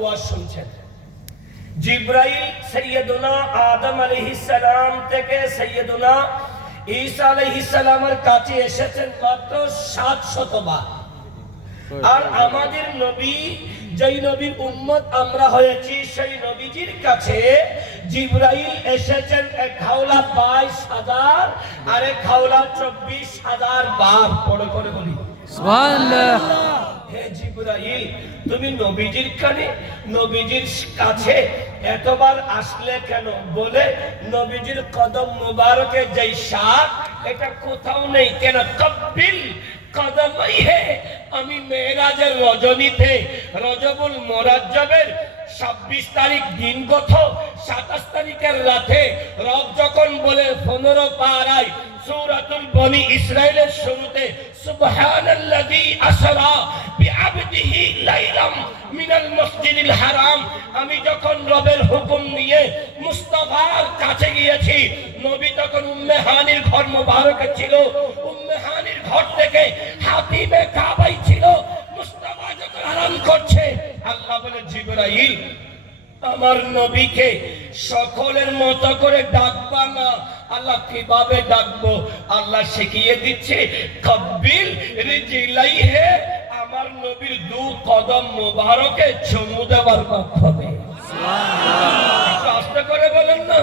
ওয়াজ শুনছেন। জিবরাইল সাইয়্যিদুনা আদম আলাইহিস সালাম থেকে সাইয়্যিদুনা ঈসা আলাইহিস সালামের কাছে এসেছেন মাত্র 700 বার। আর আমাদের নবী, যেই নবীর উম্মত আমরা হয়েছি, সেই নবীজির কাছে জিবরাইল এসেছেন 1,22,000 আর 1,24,000 বার। পড়ে করে বলি সুবহানাল্লাহ। হে জিবরাইল, তুমি নবীজির কাছে এতবার আসলে কেন? বলে নবীজির কদম মুবারকে যেই শাক, এটা কোথাও নেই। কেন? কব্বিল কদমাই হে। আমি মেরাজের রজনীতে, রজবুল মুরাজ্জবের 26 তারিখ দিন গত, 27 তারিখের রাতে রব যখন বলে 15 পারায় সূরাতুল বনি ইসরাইলের শুরুতে সুবহানাল্লাযী আসরা বিআবদিহি লাইলাম মিনাল মসজিদিল হারাম, আমি যখন রবের হুকুম নিয়ে মুস্তাফার কাছে গিয়েছি, নবী তখন উম্মে হানির ঘর মুবারকে ছিল। উম্মে হানির ঘর থেকে হাতিমে কাবাই ছিল। মুস্তাফা যখন আরাম করছে, আল্লাহ বলে জিবরাইল, আমার নবীকে সকলের মতো করে ডাকবা না। আল্লাহ কিভাবে ডাকবো? আল্লাহ শিখিয়ে দিচ্ছে, কব্বিল রিজলাইহি, আমার নবীর দু কদম মুবারকে চুমু দেওয়ার মাধ্যমে। সুবহানাল্লাহ। আস্তে করে বলেন না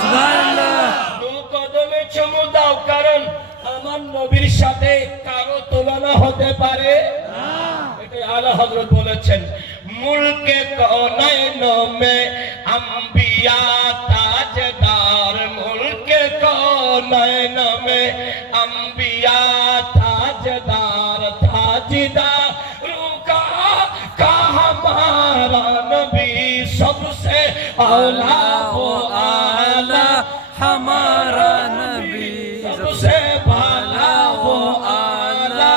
সুবহানাল্লাহ। দু কদমে চুমু দাও, কারণ আমার নবীর সাথে কারো তুলনা হতে পারে না। এটা আলা হযরত বলেছেন, মুলকে কৌনাইন মে আম্বিয়া তাজদার, মুলকে কৌনাইন মে আম্বিয়া তাজদার, তাজদার রুকা का हमारा नबी सबसे आला वो आला, हमारा नबी सबसे बाला वो आला,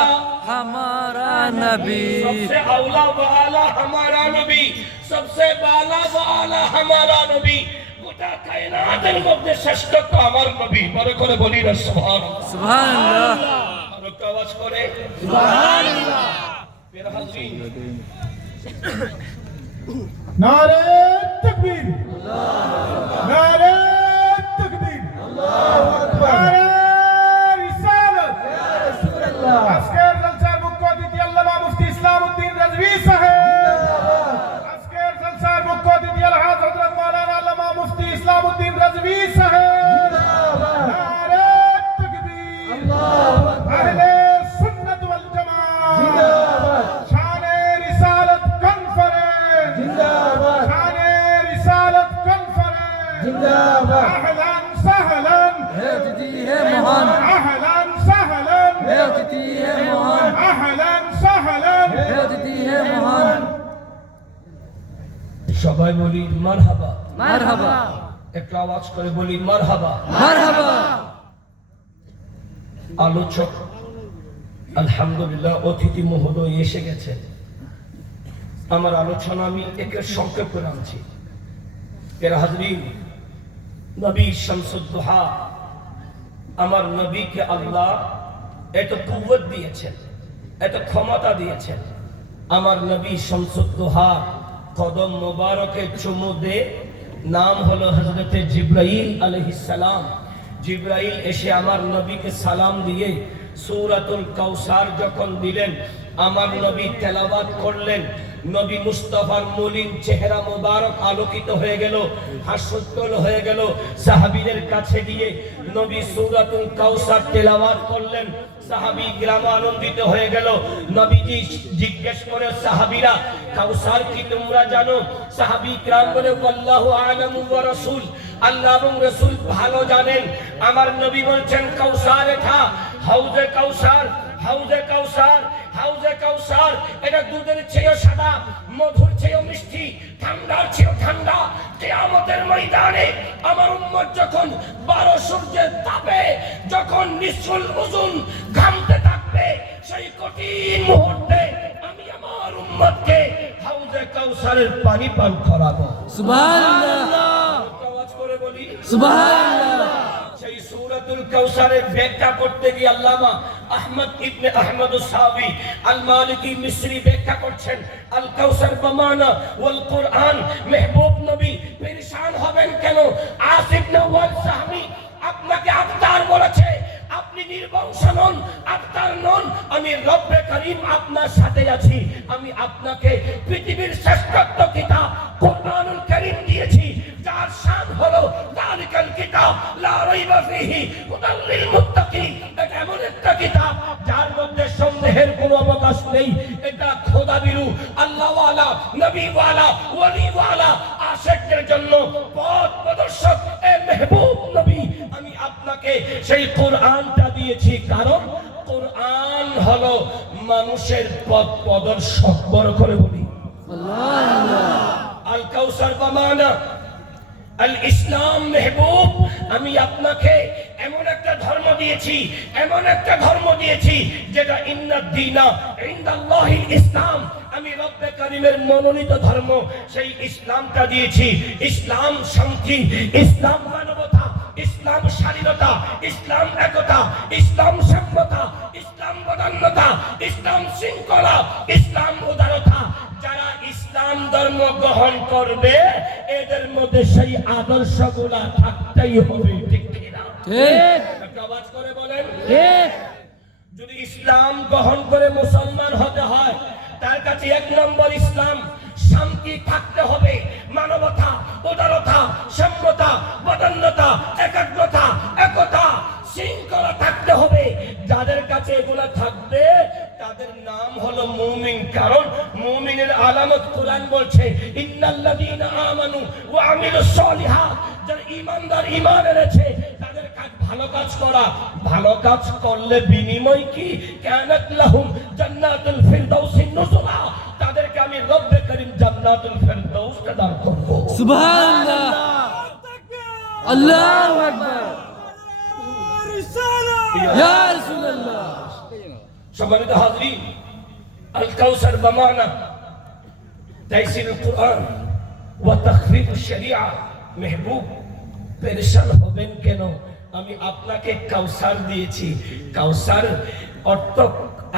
हमारा नबी सबसे आला वो आला, हमारा नबी सबसे बाला वो आला, हमारा नबी। গোটা কায়নাতের মধ্যে শ্রেষ্ঠত্ব আমার নবী। বড় করে বলি না সুবহানাল্লাহ সুবহানাল্লাহ। আর একটু আওয়াজ করে সুবহানাল্লাহ। মেরা হাজরিন, नारे तकबीर, नारे तकबीर, नारे रिसालत। আজকের জলসার মুখ্য অতিথি আল্লামা মুফতি ইসলামউদ্দিন রাজভী সাহেব। আজকের জলসার মুখ্য অতিথি আলহাজ হযরত মাওলানা আল্লামা মুফতি ইসলামউদ্দিন রাজভী সাহেব। নারে তাকবীর, আল্লাহু আকবার। আহলে সুন্নাত ওয়াল জামাত জিন্দাবাদ। শানে রিসালত কনফারেন্স জিন্দাবাদ। শানে রিসালত কনফারেন্স জিন্দাবাদ। আহলান সাহলান, হে অতিথি হে মহান, আহলান সাহলান, হে অতিথি হে মহান, আহলান সাহলান, হে অতিথি হে মহান। সবাই বলি মারহাবা মারহাবা। একটু আওয়াজ করে বলি মারহাবা মারহাবা। আলোচক আলহামদুলিল্লাহ অতিথি মহোদয় এসে গেছেন। আমার আলোচনা আমি একে সংক্ষেপ করে আনছি। এর হাজরিন, নবী শামসুদ্দোহা, আমার নবীকে আল্লাহ এত কুওয়াত দিয়েছেন, এত ক্ষমতা দিয়েছেন। আমার নবী শামসুদ্দোহা কদম মোবারকে চুমু দে, নাম হলো হযরতে জিবরাইল আলাইহিস সালাম। জিবরাইল এসে আমার নবীকে সালাম দিয়ে সূরাতুল কাউসার যখন দিলেন, আমার নবী তেলাওয়াত করলেন। নবী মুস্তাফার মলিন চেহারা মোবারক আলোকিত হয়ে গেল, হাস্যোজ্জ্বল হয়ে গেল। সাহাবীদের কাছে গিয়ে নবী সূরাতুল কাউসার তেলাওয়াত করলেন। সাহাবী গ্রাম আনন্দিত হয়ে গেল। নবীজি জিজ্ঞেস করে, সাহাবীরা কাউসার কি তোমরা জানো? সাহাবী গ্রাম বলে, আল্লাহু আ'লামু ওয়া রাসূল, আল্লাহ এবং রাসূল ভালো জানেন। আমার নবী বলছেন, কাউসার এটা হাউজে কাউসার, হাউজে কাউসার, হাউজে কাউসার। এটা দুধের চেয়েও সাদা, মধুর চেয়েও মিষ্টি, ঠান্ডার চেয়েও ঠান্ডা। কিয়ামতের ময়দানে আমার উম্মত যখন 12 সূর্যের তাপে যখন নিসফুল উযুন ঘামতে থাকবে, সেই কঠিন মুহূর্তে আমি আমার উম্মতকে হাউজে কাউসারের পানি পান করাবো। সুবহানাল্লাহ। আওয়াজ করে বলি সুবহানাল্লাহ। সেই সূরাতুল কাউসারের ব্যাখ্যা করতে গিয়ে আল্লামা আহমদ ইবনে আহমদ সাবি আল মালিকি মিসরি ব্যাখ্যা করছেন আল কাউসার বামানা ওয়াল কুরআন মেহবুব নবী পেরেশান হবেন কেন? আসিফ নওয়াল সাহমি আপনাকে আফতার বলেছে, আপনি নির্বংশ নন, আফতার নন, আমি রব্বে করিম আপনার সাথে আছি। আমি আপনাকে পৃথিবীর শ্রেষ্ঠত্ব কিতাব কুরআনুল কারীম দিয়েছি, যার শান হলো যালিকাল কিতাব লা রাইবা ফীহি হুদাল লিল মুত্তাকিন। এটা এমন একটা কিতাব যার মধ্যে সন্দেহের কোনো অবকাশ নেই। এটা খোদাবিরু, আল্লাহওয়ালা, নবীওয়ালা, ওয়ালিওয়ালা আশিকদের জন্য পথ প্রদর্শক। এ মেহবুব নবী, আমি আপনাকে সেই কোরআনটা দিয়েছি, কারণ কোরআন হলো মানুষের পথ প্রদর্শক। বড় করে বলি আল কাউসার বামানা আল ইসলাম মেহবুব, আমি আপনাকে এমন একটা ধর্ম দিয়েছি, এমন একটা ধর্ম দিয়েছি যেটা ইন্নাদ দীনা ইনদাল্লাহিল ইসলাম। আমি রব্বে কারীমের মনোনীত ধর্ম, সেই ইসলামটা দিয়েছি। ইসলাম শান্তি, ইসলাম মানবতা, ইসলাম স্বাধীনতা, ইসলাম একতা, ইসলাম সভ্যতা, ইসলাম বদান্যতা, ইসলাম শৃঙ্খলা, ইসলাম উদারতা। যারা ইসলাম ধর্ম গ্রহণ করবে এদের মধ্যে সেই আদর্শগুলা থাকতেই হবে, ঠিক কিনা? একটা আওয়াজ করে বলেন। যদি ইসলাম গ্রহণ করে মুসলমান হতে হয়, তার কাছে এক নম্বর ইসলাম শান্তি থাকতে হবে, মানবতা, উদারতা, সভ্যতা, বদান্যতা, একাগ্রতা, একতা, শৃঙ্খলা থাকতে হবে। যাদের কাছে এগুলা থাকবে তাদের নাম হলো মুমিন, কারণ মুমিনের আলামত কোরআন বলছে ইন্নাল্লাযীনা আমানু ওয়া আমিলুস সলিহাত। যারা ঈমানদার, ঈমান এনেছে, তাদের কাজ ভালো কাজ করা। ভালো কাজ করলে বিনিময় কি? কানাত লাহুম জান্নাতুল ফিরদাউসিন নুজুলা। তাদেরকে আমি রব্বে করিম জান্নাতুল ফিরদাউস দান করব। সুবহানাল্লাহ, আল্লাহু আকবার, ইয়া রাসূলুল্লাহ। সম্মানিত হাজরিন, আল কাউসার বামানা তাইসিরুল কুরআন ওয়া তাখফীফুশ শরিয়া। মেহবুব, পেরেশান হবেন কেন? আমি আপনাকে কাউসার দিয়েছি। কাউসার অর্থ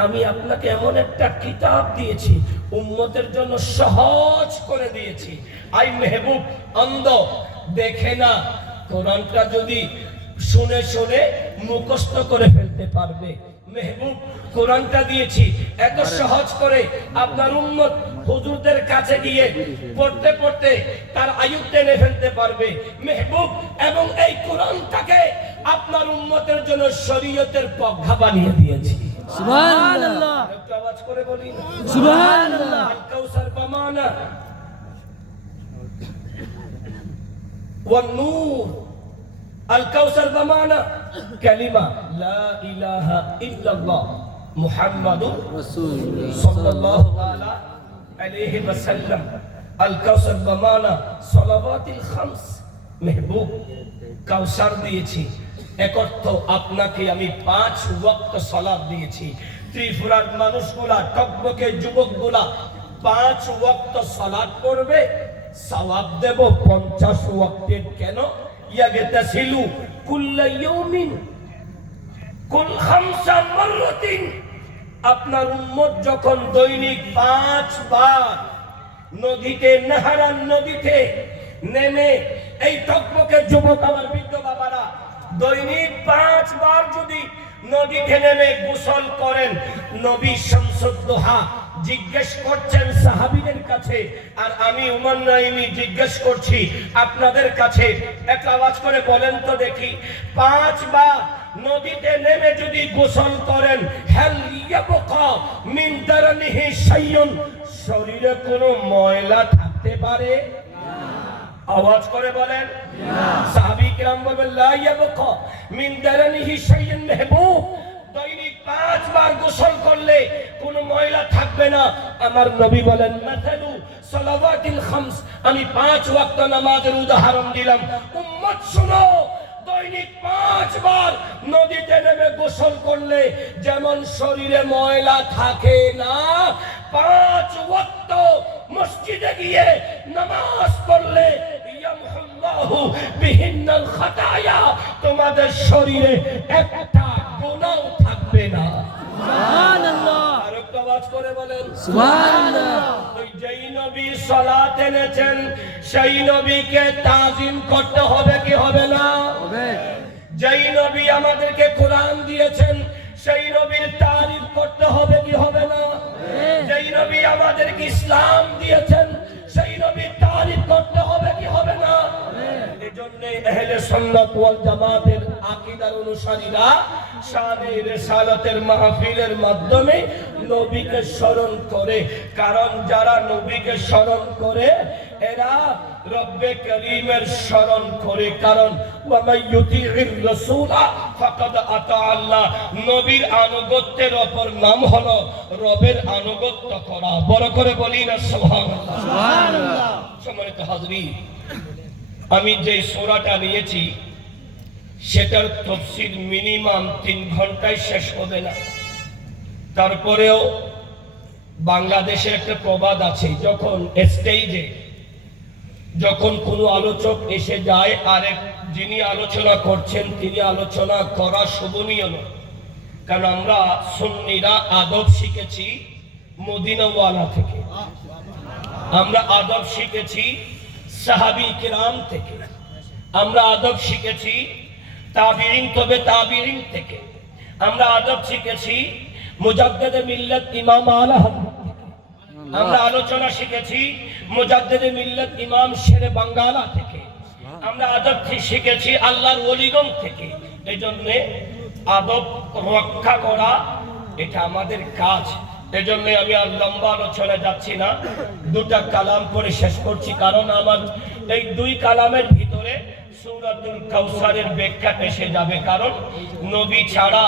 আমি আপনাকে এমন একটা কিতাব দিয়েছি, উম্মতের জন্য সহজ করে দিয়েছি। আই মেহবুব অন্ধ, দেখে না, কোরআনটা যদি শুনে শুনে মুখস্থ করে ফেলতে পারবে। মেহবুব কোরআনটা দিয়েছি এত সহজ করে, আপনার উম্মত হুজুরদের কাছে গিয়ে পড়তে পড়তে তার আয়ু টেনে ফেলতে পারবে। মেহবুব, এবং এই কোরআনটাকে আপনার উম্মতের জন্য শরীয়তের পজ্ঞা বানিয়ে দিয়েছি। সুবহানাল্লাহ, একটু আওয়াজ করে বলি সুবহানাল্লাহ। আল কাউসার বামানা ওয়ান নূর। আল কাউসার বামানা কালিমা লা ইলাহা ইল্লাল্লাহ মুহাম্মাদুর রাসূলুল্লাহ সাল্লাল্লাহু আলাইহি ওয়াসাল্লাম। আল কাউসার বামানা সালাওয়াতুল খামস। মেহবুব, কাউসার দিয়েছি, এক অর্থ আপনাকে আমি 5 ওয়াক্ত সালাত দিয়েছি। ত্রিপুরার মানুষগুলা, টকবকে যুবকগুলা 5 ওয়াক্ত সালাত করবে, সওয়াব দেব 50 ওয়াক্তের। কেন? ইয়াগতাসিলু কুল্লা ইয়াউমিন কুল খামসা মাররাতিন। আপনার উম্মত যখন দৈনিক 5 বার নদীতে, নাহারান নদীতে নেমে, এই টকবকে যুবক আমার বৃদ্ধ বাবারা দৈনিক 5 বার যদি নদীতে নেমে গোসল করেন, নবী শামসুদ্দোহা জিজ্ঞেস করছেন সাহাবীদের কাছে, আর আমি উমর নাইমি জিজ্ঞেস করছি আপনাদের কাছে। একটা আওয়াজ করে বলেন তো দেখি, 5 বার নদীতে নেমে যদি গোসল করেন, হাল ইয়াবকা মিন দারনিহি শাইউন, শরীরে কোনো ময়লা থাকতে পারে? আওয়াজ করে বলেন। সাহাবী কিরাম বলেন লা ইয়াবকা মিন দারনিহি শাইউন। মেহবুব, দৈনিক 5 বার গোসল করলে কোনো ময়লা থাকবে না। আমার নবী বলেন মাথালু সালাওয়াতিল খামস। আমি 5 ওয়াক্ত নামাজের উদাহরণ দিলাম। উম্মত শুনো, দৈনিক 5 বার নদীতে নেমে গোসল করলে যেমন শরীরে ময়লা থাকে না, 5 ওয়াক্ত মসজিদে গিয়ে নামাজ পড়লে ইয়ামহুল্লাহু বিহিন্নাল খাতায়া, তোমাদের শরীরে একটা গুনাহ থাকবে থাকবে না। সুবহানাল্লাহ। আর একটু আওয়াজ করে বলেন সুবহানাল্লাহ। ওই যেই নবী সালাত এনেছেন সেই নবীকে তাজিম করতে হবে কি হবে না? হবে। যেই নবী আমাদেরকে কোরআন দিয়েছেন সেই নবীর তারিফ করতে হবে কি হবে না? যেই নবী আমাদেরকে ইসলাম দিয়েছেন সেই নবীর তারিফ করতে হবে কি হবে না? এজন্য আহলে সুন্নাত ওয়াল জামাতের আকীদার অনুসারীরা শানে রিসালাতের মাহফিলের মাধ্যমে নবীকে স্মরণ করে, কারণ যারা নবীকে স্মরণ করে এরা রব্বে করিমের স্মরণ করে, কারণ ওয়ামাই ইউতিউর রাসূলা ফাকাদ আতা আল্লাহ। নবীর আনুগত্যের অপর নাম হলো রবের আনুগত্য করা। বড় করে বলি না সুবহানাল্লাহ। সুবহানাল্লাহ। সম্মানিত হাজরীন, আমি যে সূরাটা নিয়েছি সেটার তাফসীর মিনিমাম 3 ঘন্টায় শেষ হবে না। তারপরেও বাংলাদেশে একটা প্রবাদ আছে, যখন স্টেজে যখন কোনো আলোচক এসে যায় আরেক যিনি আলোচনা করছেন তিনি আলোচনা করা শোভনীয় নয়, কারণ আমরা সুন্নিরা আদব শিখেছি মদিনাওয়ালা থেকে, আমরা আদব শিখেছি সাহাবী কিরাম থেকে, আমরা আদব শিখেছি তাবিঈন তবে তাবিঈন থেকে, আমরা আদব শিখেছি মুজাদ্দিদে মিল্লাত ইমাম আলা হযরত থেকে, আমরা আলোচনা শিখেছি মুজাদ্দিদে মিল্লাত ইমাম শেরে বাঙ্গালা থেকে, আমরা আদব শিখেছি আল্লাহর ওলিগণ থেকে। এজন্য আদব রক্ষা করা এটা আমাদের কাজ। এজন্য আমি আর লম্বা আলোচনা যাচ্ছি না, 2টা কালাম পড়ে শেষ করছি, কারণ আমার এই 2 কালামের ভিতরে সূরাতুল কাউসারের ব্যাখ্যা এসে যাবে, কারণ নবী ছাড়া